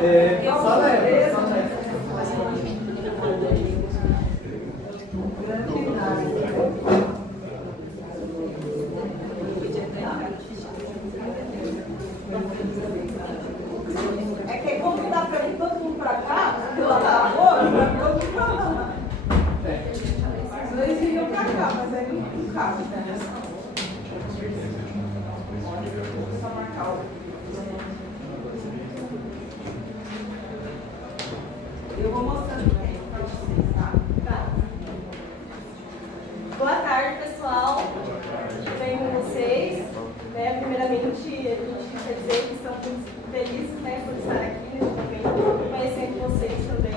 Só leva, só leva. É que como dá pra ir todo mundo pra cá, do lado da rua, todo mundo pra lá. Os dois iriam pra cá, mas aí não cabe, né? Só marcar o. Eu vou mostrando pra vocês, tá? Tá. Boa tarde, pessoal. Tudo bem com vocês? Primeiramente, a gente quer dizer que estamos muito felizes, por estar aqui nesse momento, conhecendo vocês também.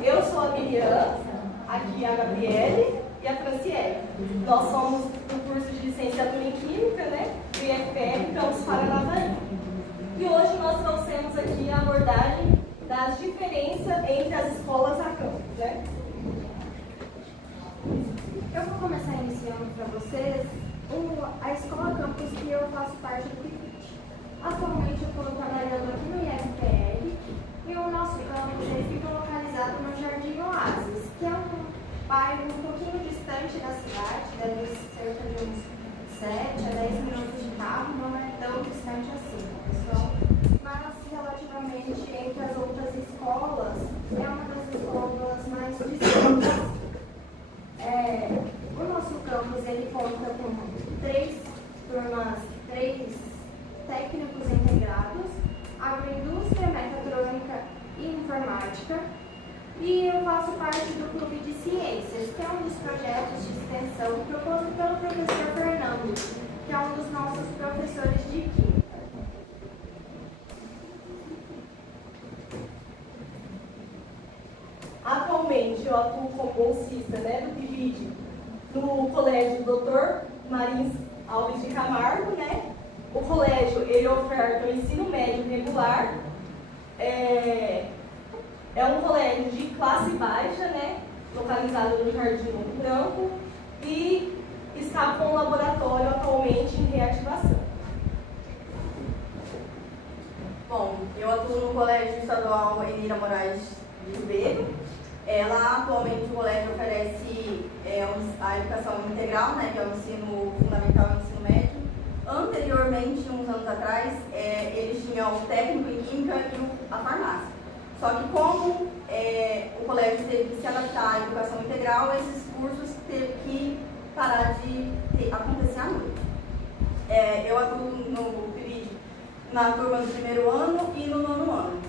Eu sou a Miriam, aqui a Gabriele e a Franciele. Nós somos do curso de licenciatura em Química, do IFPR, Campus Paranavaí. E hoje nós trouxemos aqui a abordagem das diferenças entre as escolas a campus, Eu vou começar iniciando para vocês a escola campus que eu faço parte do PIPIT. Atualmente eu estou trabalhando aqui no IFPR e o nosso campus fica localizado no Jardim Oásis, que é um bairro um pouquinho distante da cidade, deve ser cerca de uns 7 a 10 minutos de carro, não é tão distante assim, pessoal. Mas relativamente entre as outras escolas, é uma das escolas mais distantes. O nosso campus ele conta com 3 turmas, 3 técnicos integrados, agroindústria, mecatrônica e informática. E eu faço parte do Clube de Ciências, que é um dos projetos de extensão proposto pelo professor Fernando, que é um dos nossos professores de Química. Atualmente eu atuo como bolsista do PIBID no colégio Dr. Marins Alves de Camargo. O colégio ele oferta o ensino médio regular, é um colégio de classe baixa, localizado no Jardim Branco, e está com um laboratório atualmente em reativação. Bom, eu atuo no Colégio Estadual Enira Moraes de Ribeiro. Lá, atualmente, o colégio oferece a educação integral, que é o ensino fundamental e o ensino médio. Anteriormente, uns anos atrás, eles tinham o técnico em química e a farmácia. Só que como o colégio teve que se adaptar à educação integral, esses cursos teve que parar de acontecer à noite. Eu atuo no PIBID na turma do primeiro ano e no nono ano.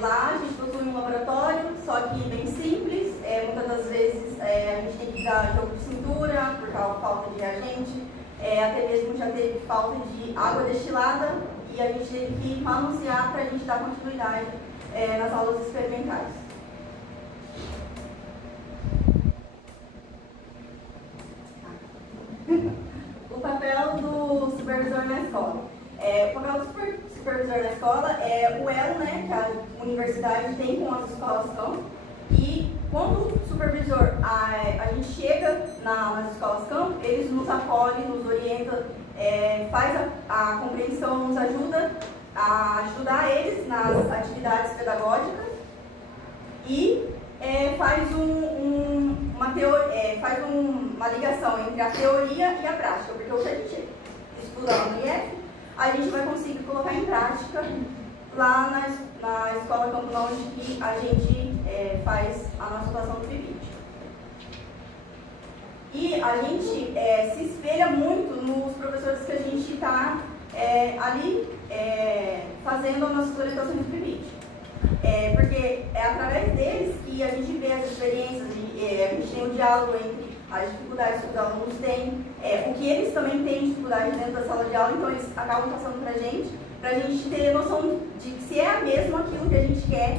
Lá a gente possui um laboratório, só que bem simples. Muitas das vezes a gente tem que dar jogo de cintura por causa da falta de reagente, até mesmo já teve falta de água destilada e a gente teve que manusear para a gente dar continuidade nas aulas experimentais. O papel do supervisor na escola. O papel do supervisor na escola é o elo que a universidade tem com as escolas campo. E quando o supervisor, a gente chega nas escolas campo, eles nos acolhem, nos orientam, faz a compreensão, nos ajuda a ajudar eles nas atividades pedagógicas e faz uma ligação entre a teoria e a prática, porque o que a gente estuda lá no IF, a gente vai conseguir colocar em prática lá na escola Campo onde a gente faz a nossa atuação do PIBID. E a gente se espelha muito nos professores que a gente está ali fazendo as nossas orientações do PIBID. Porque é através deles que a gente vê as experiências, a gente tem um diálogo entre as dificuldades que os alunos têm, o que eles também têm dificuldade dentro da sala de aula, então eles acabam passando para a gente ter noção de se é mesmo aquilo que a gente quer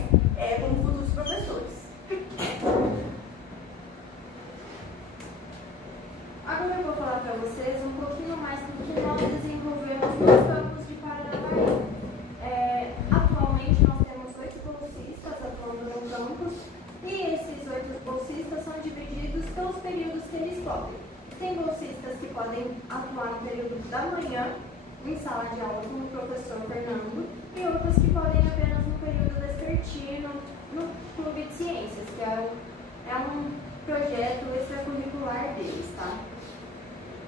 como futuros professores. Agora eu vou falar para vocês um pouquinho mais do que nós desenvolvemos nos campos de Paranavaí. Atualmente nós temos 8 bolsistas atuando no campus e esses 8 bolsistas são divididos pelos períodos que eles podem. Tem bolsistas que podem atuar no período da manhã, em sala de aula com o professor Fernando e outras que podem apenas no período vespertino no Clube de Ciências, que é um projeto extracurricular deles, tá?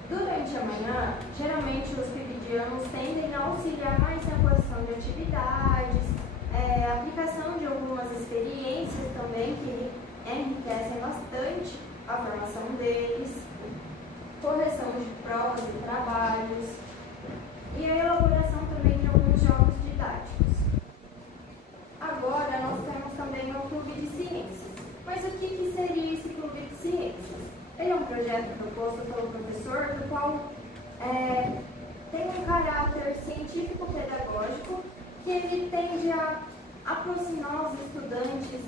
Durante a manhã, geralmente os PIBidianos tendem a auxiliar mais na posição de atividades, aplicação de algumas experiências também que enriquecem bastante a formação deles, correção de provas e trabalhos e a elaboração também de alguns jogos didáticos. Agora nós temos também o Clube de Ciências. Mas o que seria esse Clube de Ciências? Ele é um projeto proposto pelo professor, do qual tem um caráter científico-pedagógico que ele tende a aproximar os estudantes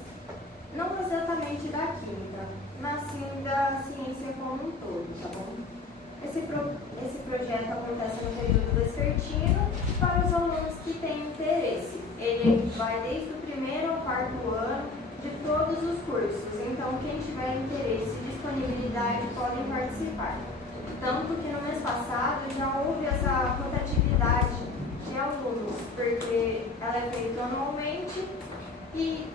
não exatamente da química, mas sim da ciência como um todo, tá bom? Esse projeto acontece no período vespertino para os alunos que têm interesse. Ele vai desde o 1º ao 4º ano de todos os cursos, então quem tiver interesse e disponibilidade podem participar. Tanto que no mês passado já houve essa rotatividade de alunos, porque ela é feita anualmente e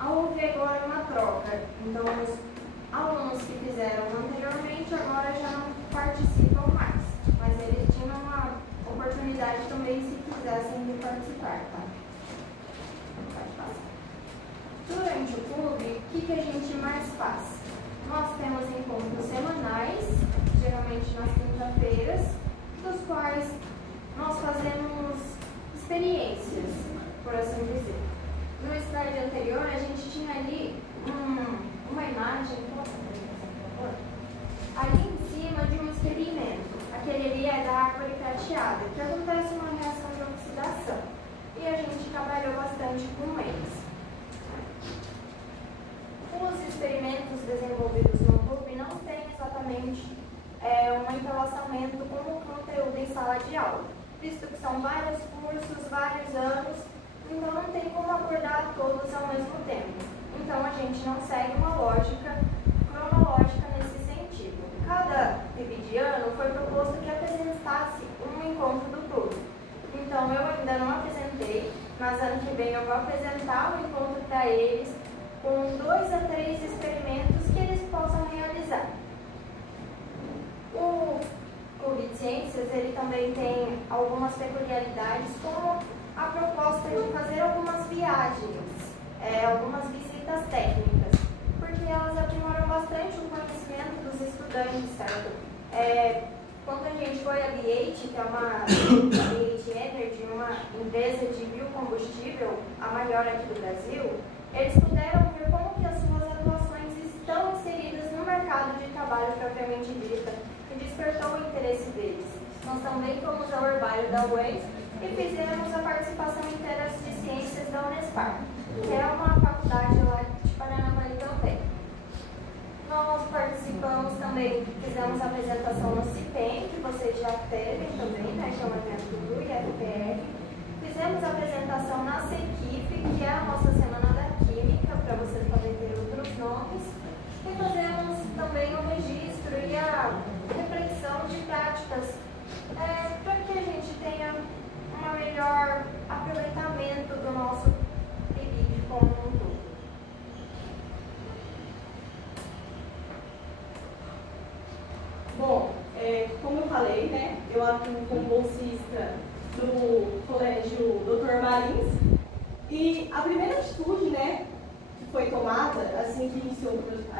houve agora uma troca. Então os alunos que fizeram anteriormente agora já não participam mais, mas eles tinham uma oportunidade também se quisessem de participar, tá? Pode passar. Durante o clube, o que a gente mais faz? Nós temos encontros semanais, geralmente nas quinta-feiras, dos quais nós fazemos experiências, por assim dizer. No slide anterior, a gente tinha ali uma imagem, ali em cima de um experimento. Aquele ali é da árvore prateada, que acontece uma reação de oxidação. E a gente trabalhou bastante com eles. Os experimentos desenvolvidos no clube não têm exatamente um entrelaçamento com o conteúdo em sala de aula, visto que são vários cursos, vários anos, então não tem como abordar todos ao mesmo tempo. Então a gente não segue uma lógica cronológica nesse sentido. Cada PIBidiano foi proposto que apresentasse um encontro do clube. Então eu ainda não apresentei, mas ano que vem eu vou apresentar um encontro para eles com 2 a 3 experimentos que eles possam realizar. O Clube de Ciências ele também tem algumas peculiaridades, como a proposta de fazer algumas viagens, algumas visitas técnicas, porque elas aprimoram bastante o conhecimento dos estudantes, certo? Quando a gente foi a BH, que é uma BH Energy, uma empresa de biocombustível, a maior aqui do Brasil, eles puderam ver como que as suas atuações estão inseridas no mercado de trabalho propriamente dita e despertou o interesse deles. Nós também fomos ao herbario da UES e fizemos a participação em feiras de ciências da Unespar, que é uma faculdade lá de Paranavaí também. Nós participamos também, fizemos a apresentação no CIPEM, que vocês já teve também, né, que é um evento do IFPR. Fizemos a apresentação na CEQIF, que é a nossa Semana da Química, para vocês poderem ter outros nomes. E fazemos também o registro e a reflexão de práticas, para que a gente tenha um melhor aproveitamento do nosso PIBID como um todo. Bom, como eu falei, né, eu atuo como bolsista do Colégio Dr. Marins e a primeira atitude, né, que foi tomada assim que a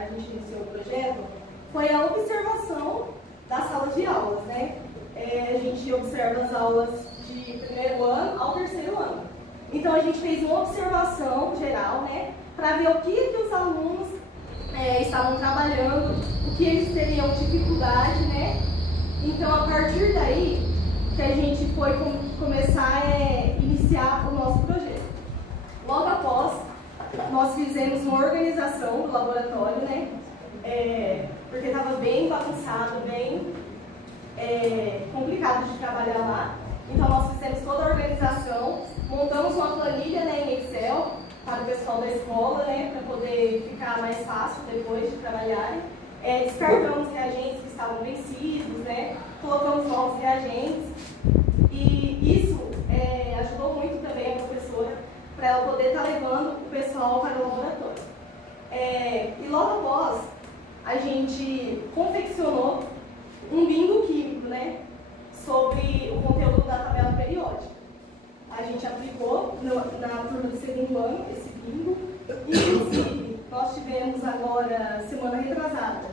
gente iniciou o projeto foi a observação das salas de aulas, né? A gente observa as aulas de 1º ano ao 3º ano. Então a gente fez uma observação geral, né, para ver o que os alunos estavam trabalhando, o que eles teriam dificuldade, né? Então a partir daí que a gente foi começar a iniciar o nosso projeto. Logo após, nós fizemos uma organização do laboratório, né? Porque estava bem bagunçado, bem complicado de trabalhar lá. Então nós fizemos toda a organização, montamos uma planilha, né, em Excel para o pessoal da escola, né, para poder ficar mais fácil depois de trabalharem. Descartamos reagentes que estavam vencidos, né, colocamos novos reagentes E isso ajudou muito também a professora para ela poder estar levando o pessoal para o laboratório. E logo após, a gente confeccionou um bingo químico, né, sobre o conteúdo da tabela periódica. A gente aplicou na turma do segundo ano esse bingo. Inclusive, nós tivemos agora, semana retrasada,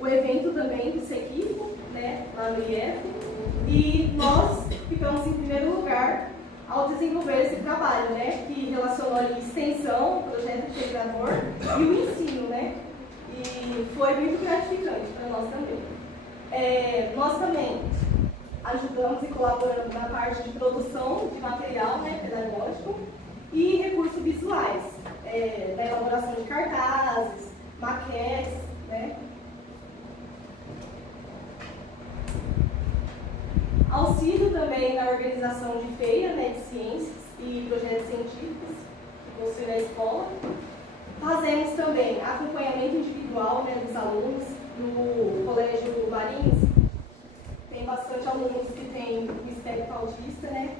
o evento também do Sequipo, né, lá no IF, e nós ficamos em primeiro lugar ao desenvolver esse trabalho, né, que relacionou ali extensão, projeto integrador e o ensino, né, e foi muito gratificante para nós também. Nós também ajudamos e colaboramos na parte de produção de material, né, pedagógico e recursos visuais, da elaboração de cartazes, maquetes, né. Auxílio também na organização de feira, né, de ciências e projetos científicos que possui na escola. Fazemos também acompanhamento individual, né, dos alunos. No Colégio Marins tem bastante alunos que têm o espectro autista, né,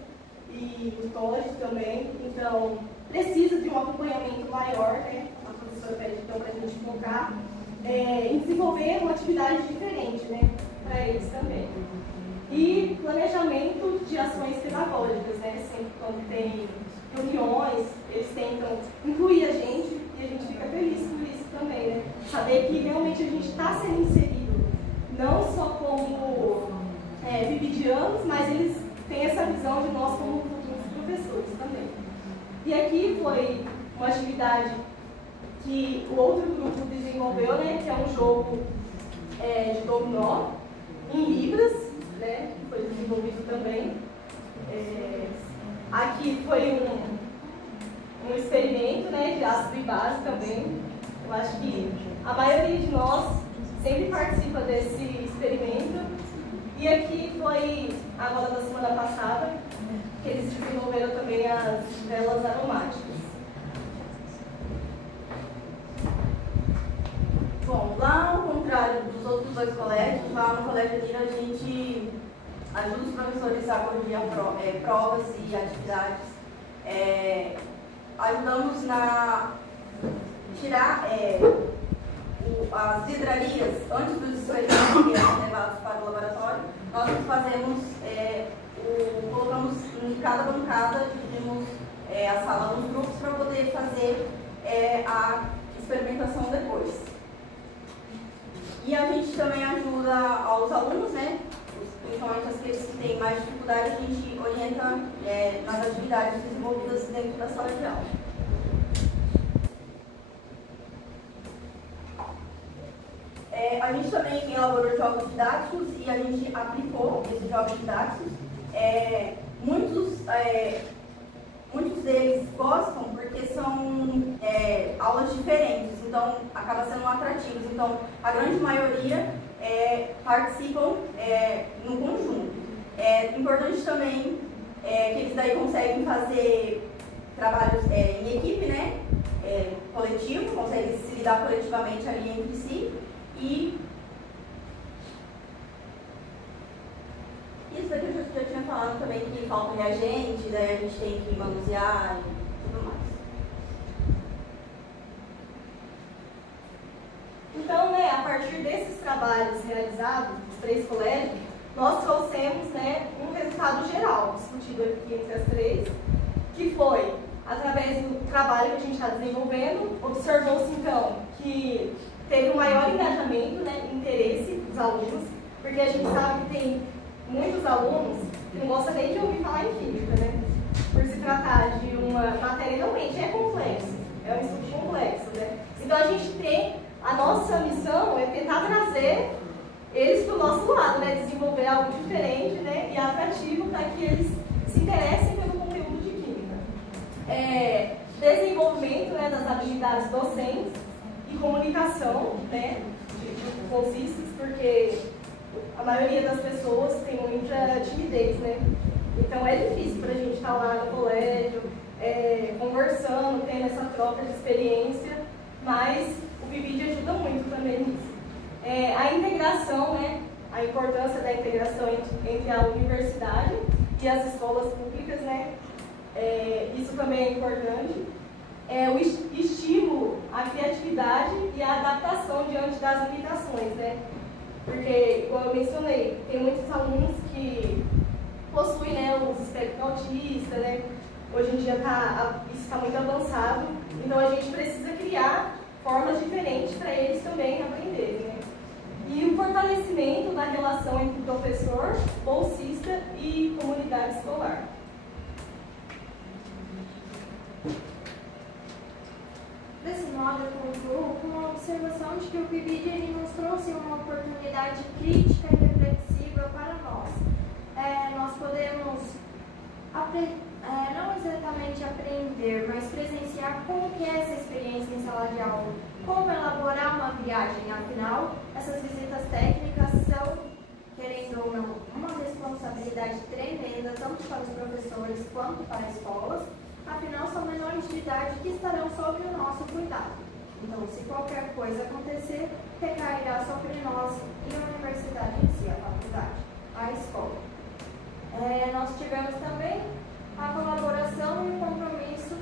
e o TOD também, então precisa de um acompanhamento maior, né. A professora pede então para a gente focar em desenvolver uma atividade diferente, né, para eles também. E planejamento de ações pedagógicas, né? Sempre quando tem reuniões, eles tentam incluir a gente e a gente fica feliz por isso também, né? Saber que realmente a gente está sendo inserido, não só como vividianos, mas eles têm essa visão de nós como futuros professores também. E aqui foi uma atividade que o outro grupo desenvolveu, né? Que é um jogo de dominó em libras, né, que foi desenvolvido também. Aqui foi um experimento, né, de ácido e base também. Eu acho que a maioria de nós sempre participa desse experimento. E aqui foi, agora da semana passada, que eles desenvolveram também as velas aromáticas. Bom, lá ao contrário dos outros dois colégios, lá no Colégio Nira a gente ajuda os professores a corrigir provas e atividades. Ajudamos na tirar as vidrarias antes dos experimentos serem levados para o laboratório. Nós fazemos, colocamos em cada bancada, dividimos a sala nos grupos para poder fazer a experimentação depois. E a gente também ajuda aos alunos, né? Principalmente aqueles que têm mais dificuldade, a gente orienta nas atividades desenvolvidas dentro da sala de aula. A gente também elaborou jogos didáticos e a gente aplicou esses jogos didáticos. Muitos deles gostam porque são aulas diferentes, então acaba sendo atrativos. Então, a grande maioria participam no conjunto. Importante também que eles daí conseguem fazer trabalhos em equipe, né? Coletivo, conseguem se lidar coletivamente ali entre si. E isso daqui eu já tinha falado também, que falta reagente, daí a gente tem que manusear e tudo mais. Então, né, a partir desses trabalhos realizados, dos 3 colégios, nós trouxemos, né, um resultado geral, discutido aqui entre as 3, que foi, através do trabalho que a gente está desenvolvendo, observou-se, então, que teve um maior engajamento, né, interesse dos alunos, porque a gente sabe que tem muitos alunos que não gostam nem de ouvir falar em química, né? Por se tratar de uma matéria realmente complexa, é um estudo complexo, né? Então a gente tem, a nossa missão é tentar trazer eles para o nosso lado, né? Desenvolver algo diferente, né? E atrativo para que eles se interessem pelo conteúdo de química. Desenvolvimento, né, das habilidades docentes e comunicação, né? De consistentes, porque a maioria das pessoas tem muita timidez, né? Então é difícil para a gente estar lá no colégio, conversando, tendo essa troca de experiência, mas o BIBID ajuda muito também nisso. A integração, né? A importância da integração entre a universidade e as escolas públicas, né? Isso também é importante. O estímulo à criatividade e à adaptação diante das limitações, né? Porque, como eu mencionei, tem muitos alunos que possuem, né, os espectros autistas, né? Hoje em dia isso está muito avançado, então a gente precisa criar formas diferentes para eles também aprenderem, né? E o fortalecimento da relação entre professor, bolsista e comunidade escolar. Desse modo, eu concluo com uma observação de que o PIBID ele nos trouxe uma oportunidade crítica e reflexiva para nós. Nós podemos, não exatamente aprender, mas presenciar como que é essa experiência em sala de aula, como elaborar uma viagem. Afinal, essas visitas técnicas são, querendo ou não, uma responsabilidade tremenda, tanto para os professores quanto para as escolas. Afinal, são menores de idade que estarão sob o nosso cuidado. Então, se qualquer coisa acontecer, recairá sobre nós e a universidade em si, a faculdade, a escola. Nós tivemos também a colaboração e o compromisso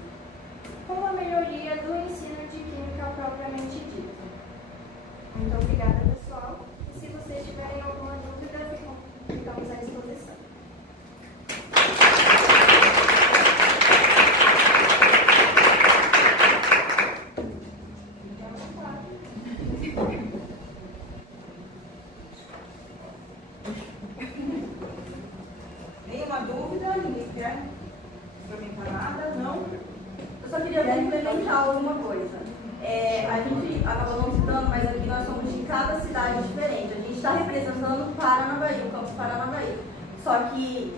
com a melhoria do ensino de Química propriamente dito. Muito obrigada, pessoal. E se vocês tiverem alguma dúvida, ficamos à disposição. Nenhuma dúvida? Ninguém quer comentar nada? Não? Eu só queria complementar alguma coisa. A gente acabou não citando, mas aqui nós somos de cada cidade diferente. A gente está representando Paranavaí, o campus Paranavaí. Só que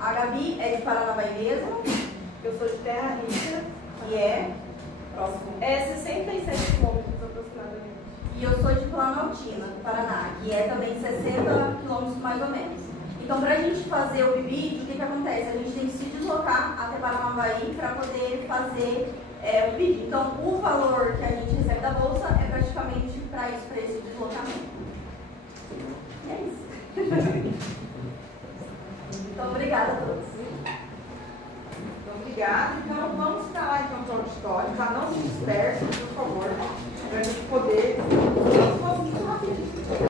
a Gabi é de Paranavaí mesmo. Eu sou de Terra Rica. Que é próximo. 67 quilômetros aproximadamente. E eu sou de Planaltina, do Paraná, que é também 60 quilômetros mais ou menos. Então, para a gente fazer o PIBID, o que acontece? A gente tem que se deslocar até Paranavaí para poder fazer o PIBID. Então, o valor que a gente recebe da bolsa é praticamente para isso, para esse deslocamento. E é isso. Então, obrigada a todos. Muito obrigada. Então, vamos para lá então, para o auditório, tá? Não se disperse, por favor.